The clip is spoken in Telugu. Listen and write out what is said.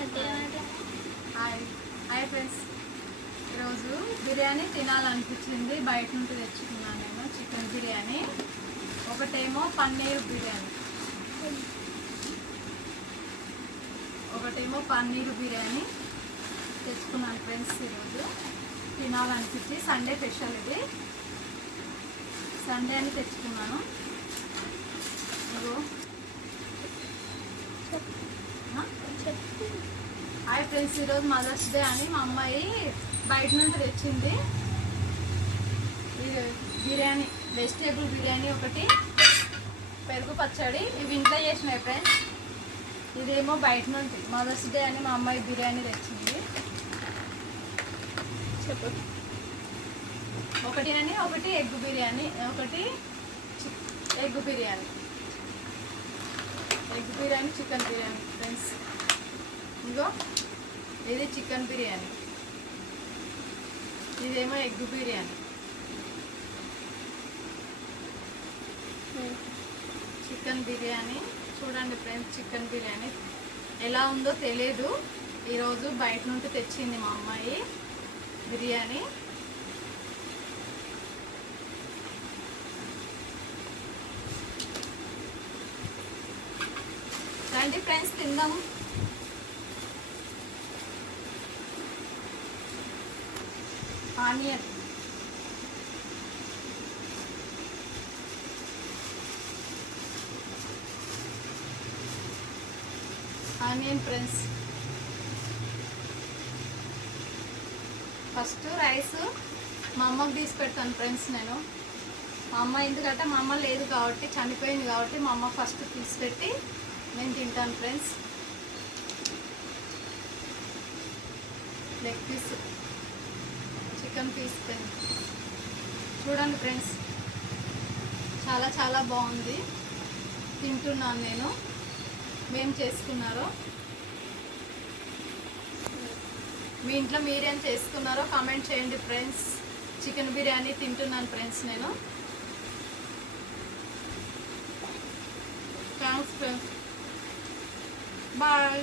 హాయ్ హాయ్ ఫ్రెండ్స్, ఈరోజు బిర్యానీ తినాలనిపించింది. బయట నుండి తెచ్చుకున్నాను నేను చికెన్ బిర్యానీ. ఒకటేమో పన్నీర్ బిర్యానీ తెచ్చుకున్నాను ఫ్రెండ్స్. ఈరోజు తినాలనిపించి సండే స్పెషల్, ఇది సండే అని తెచ్చుకున్నాను. హాయ్ ఫ్రెండ్స్, ఈరోజు మదర్స్ డే అని మా అమ్మాయి బయట నుండి తెచ్చింది. ఇది బిర్యానీ, వెజిటేబుల్ బిర్యానీ ఒకటి, పెరుగు పచ్చడి, ఇవి ఇంట్లో చేసినాయి ఫ్రెండ్స్. ఇదేమో బయట నుండి మదర్స్ డే అని మా అమ్మాయి బిర్యానీ తెచ్చింది. ఒకటి egg biryani, chicken biryani friends. ఇంకో ఇది చికెన్ బిర్యానీ, ఇదేమో ఎగ్ బిర్యానీ. చికెన్ బిర్యానీ చూడండి ఫ్రెండ్స్, చికెన్ బిర్యానీ ఎలా ఉందో తెలియదు. ఈరోజు బయట నుండి తెచ్చింది మా అమ్మాయి బిర్యానీ. రండి ఫ్రెండ్స్, తిందాము. Onion friends. ఫస్ట్ రైస్ మా అమ్మకి తీసి పెడతాను ఫ్రెండ్స్. నేను మా అమ్మ, ఎందుకంటే మా అమ్మ లేదు కాబట్టి, చనిపోయింది కాబట్టి మా అమ్మ ఫస్ట్ తీసి పెట్టి నేను తింటాను friends. Leg piece, chicken piece చూడండి ఫ్రెండ్స్, చాలా చాలా బాగుంది. తింటున్నాను నేను. మేము చేసుకున్నారో, మీ ఇంట్లో మీరేం చేసుకున్నారో కామెంట్ చేయండి ఫ్రెండ్స్. చికెన్ బిర్యానీ తింటున్నాను ఫ్రెండ్స్ నేను. Thanks friends, bye.